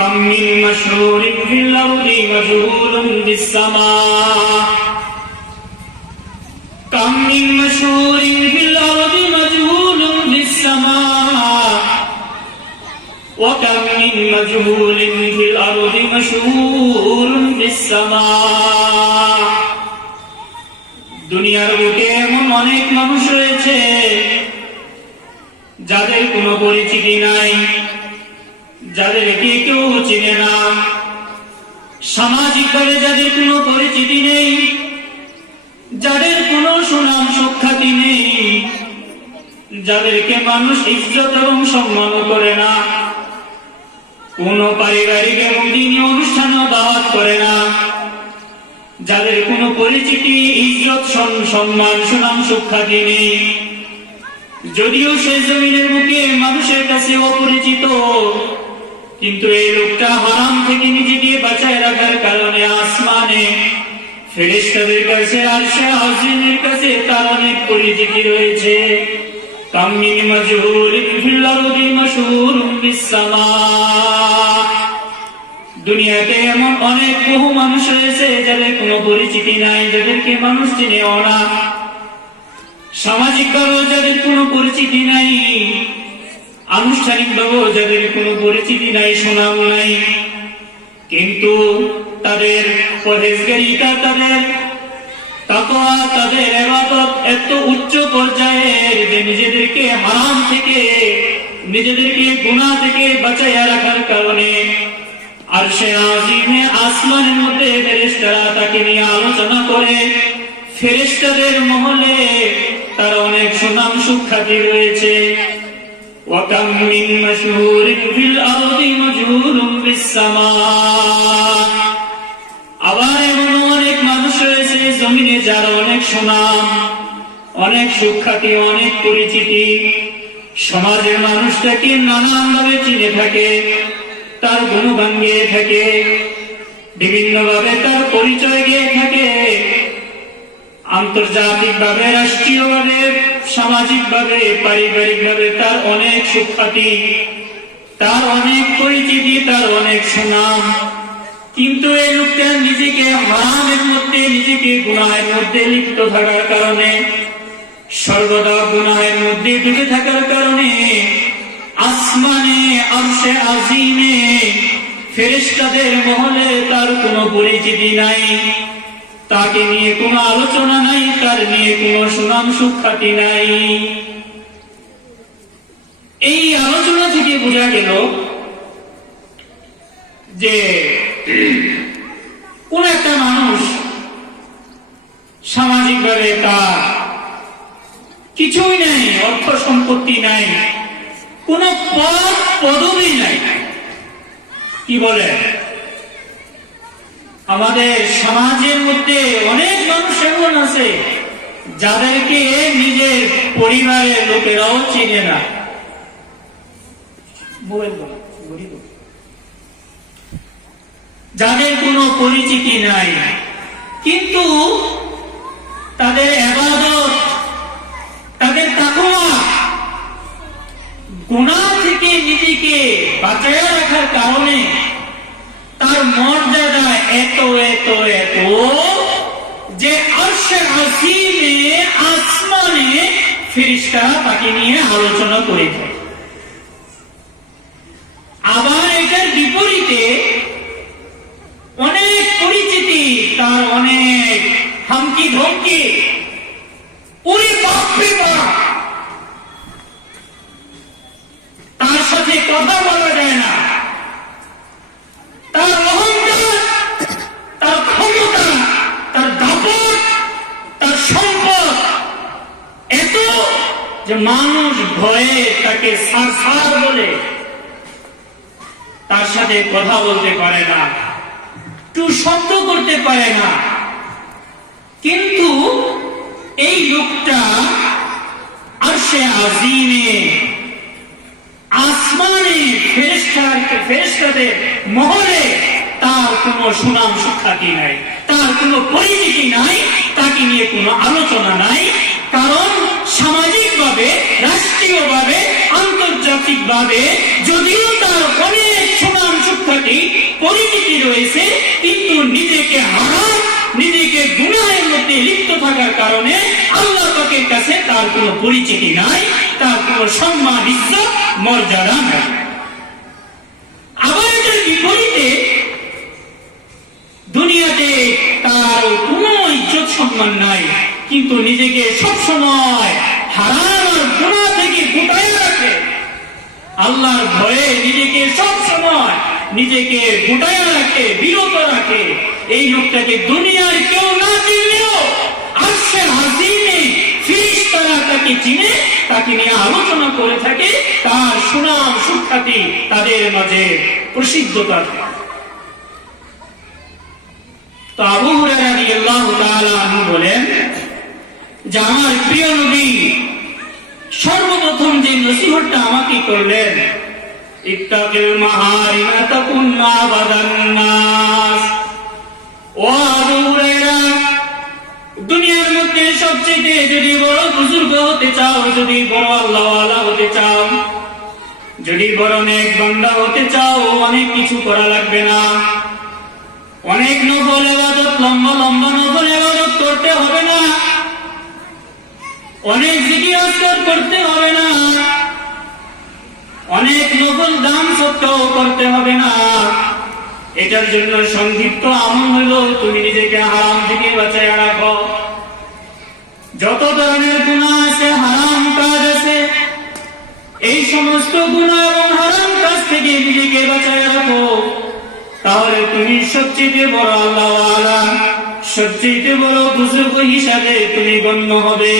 কাম মিন মাশহুরিন feel আরদি মাজহুলুন বিস সামা কাম মিন মাশহুরিন ফিল আরদি মাজহুলুন বিস সামা ওয়া কাম মিন মাজহুলিন ফিল আরদি মাশহুরুন বিস সামা। দুনিয়ার বুকে এমন অনেক মানুষ রয়েছে যাদের কোনো পরিচিতি নাই, যাদেরকে কেউ চিনে না, সামাজিকভাবে যাদের কোনো পরিচিতি নেই, যাদের কোনো সুনাম সুখ্যাতি নেই, যাদেরকে মানুষ ইজ্জত এবং সম্মান করে না, কোনো পারিবারিক এবং দিনী অনুষ্ঠানও দাওয়াত করে না, যাদের কোনো পরিচিতি ইজ্জত সম্মান সুনাম সুখ্যাতি নেই, যদিও সে জমিনের বুকে মানুষের কাছে অপরিচিত, কিন্তু এই লোকটা হারাম থেকে নিজেকে বাঁচায় রাখার কারণে আসমানে ফেরেশতাদের কাছে আরশে আজিমের কাছে তার অনেক পরিচিতি রয়েছে। কাম মিন মাজহুলিন ফিল আরদি মাশহুরুন বিস সামা। দুনিয়াতে এমন অনেক বহু মানুষ রয়েছে যাদের কোনো পরিচিতি নাই, যাদেরকে মানুষ চিনেও না, সামাজিকভাবেও যাদের কোনো পরিচিতি নাই, আনুষ্ঠানিকভাবেও যাদের কোনো পরিচিতি নাই, সুনাম নাই, কিন্তু তাদের পরহেজগারিতা, তাদের তাকওয়া, তাদের ইবাদত এত উচ্চ পর্যায়ের যে নিজেদেরকে হারাম থেকে, নিজেদেরকে গুনাহ থেকে বাঁচাইয়া রাখার কারণে আরশে আজিমে আসমানের মধ্যে ফেরেশতারা তাকে নিয়ে আলোচনা করে। ফেরেশতাদের মহলে তার অনেক সুনাম সুখ্যাতি রয়েছে। ওয়া কাম মিন মাশহুরিন ফিল আরদি মাজহুলুন বিস সামা। আবার এমন অনেক মানুষ রয়েছে জমিনে যার অনেক সুনাম, অনেক সুখ্যাতি, অনেক পরিচিতি, সমাজের মানুষ তাকে নানানভাবে চিনে থাকে, তার গুণগান গেয়ে থাকে, বিভিন্নভাবে তার পরিচয় গেয়ে থাকে, আন্তর্জাতিকভাবে, রাষ্ট্রীয়ভাবে, সামাজিকভাবে, পারিবারিকভাবে তার অনেক সুখ্যাতি, তার অনেক পরিচিতি, তার অনেক সুনাম, কিন্তু এই লোকটা নিজেকে হারামের মধ্যে, নিজেকে গুনাহের মধ্যে লিপ্ত থাকার কারণে, সর্বদা গুনাহের মধ্যে ডুবে থাকার কারণে আসমানে আরশে আজিমে ফেরেশতাদের মহলে তার কোনো পরিচিতি নাই, তাকে নিয়ে কোনো আলোচনা নাই, তার নিয়ে কোনো সুনাম সুখ্যাতি নাই। এই আলোচনা থেকে বোঝা গেল যে কোন একটা মানুষ সামাজিকভাবে তার কিছুই নাই, অর্থ সম্পত্তি নাই, কোন পদ পদবি নাই, কি বলে আমাদের সমাজের মধ্যে অনেক মানুষ এমন আছে যাদেরকে নিজের পরিবারের লোকেরাও চিনে না। যাদের কোনো পরিচিতি নাই, কিন্তু তাদের ইবাদত, তাদের তাকওয়া, গুনাহ থেকে নিজেকে বাঁচায় রাখার কারণে তার মর্যাদা এত এত এত যে আরশে আজিমে আসমানে ফেরেশতারা তাকে নিয়ে আলোচনা করে থাকে। আবার এটার বিপরীতে অনেক পরিচিতি, তার অনেক হামকি ধমকি, ওরে বাপরে বাপ, তার সাথে কথা বলা যায় না, তার অহংকার, তার ক্ষমতা, তার দাপট, তার সম্পদ এত যে মানুষ ভয়ে তাকে সার বলে, তার সাথে কথা বলতে পারে না, একটু শব্দ করতে পারে না। কিন্তু এই লোকটা আরশে আজিমে আসমানে ফেরেশতাদের মহলে তার কোনো সুনাম সুখ্যাতি নাই, তার কোনো পরিচিতি নাই, তাকে নিয়ে কোনো আলোচনা নাই। কারণ সামাজিকভাবে, রাষ্ট্রীয়ভাবে, আন্তর্জাতিকভাবে যদিও তার অনেক সুনাম সুখ্যাতি, পরিচিতি রয়েছে, কিন্তু নিজেকে হারাম, নিজেকে গুনাহের মধ্যে লিপ্ত থাকার কারণে আল্লাহ পাকের কাছে তার কোনো পরিচিতি নাই, তার কোনো সম্মান, ইজ্জত, মর্যাদা নাই। আবার এটার বিপরীতে দুনিয়াতে তার কোনো ইজ্জত সম্মান নাই, কিন্তু নিজেকে সবসময় হারাম আর গুনাহ থেকে গোটায় রাখে, আল্লাহর ভয়ে নিজেকে সবসময় নিজেকে গোটায় রাখে, বিরত রাখে। এই লোকটাকে দুনিয়ার কেউ না চিনলেও আরশে আজিমে ফেরেশতারা তাকে চিনে, তাকে নিয়ে আলোচনা করে থাকে, তার সুনাম সুখ্যাতি তাদের মাঝে প্রসিদ্ধতা থাকে। তো আবু হুরায়রা রাদিয়াল্লাহু তাআলা আনহু বলেন যে আমার প্রিয় নবী সর্বপ্রথম যে নসিহতটা আমাকে করলেন, ইত্তাকিল মাহারিমা তাকুন মা'বাদান নাস। ও আবু হুরায়রা, দুনিয়ার মধ্যে সবচেয়ে যদি বড় বুজুর্গ হতে চাও, যদি বড় আল্লাহওয়ালা হতে চাও, যদি বড় নেক বান্দা হতে চাও, অনেক কিছু করা লাগবে না, অনেক নফল ইবাদত, লম্বা লম্বা নফল ইবাদত করতে হবে না, অনেক জিকির আজকার করতে হবে না, অনেক নফল দান সৎকাও করতে হবে না। এটার জন্য সংক্ষিপ্ত আমল হলো তুমি নিজেকে হারাম থেকে বাঁচায় রাখো। যত ধরনের গুনাহ আছে, হারাম কাজ আছে, এই সমস্ত গুনাহ এবং হারাম কাজ থেকে নিজেকে বাঁচায় রাখো, তাহলে তুমি সবচেয়ে বড় আল্লাহওয়ালা, সবচেয়ে বড় বুজুর্গ হিসাবে তুমি গণ্য হবে।